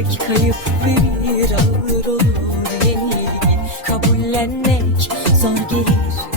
kayıp bir ağır olur yenilgi kabullenmek zor gelir.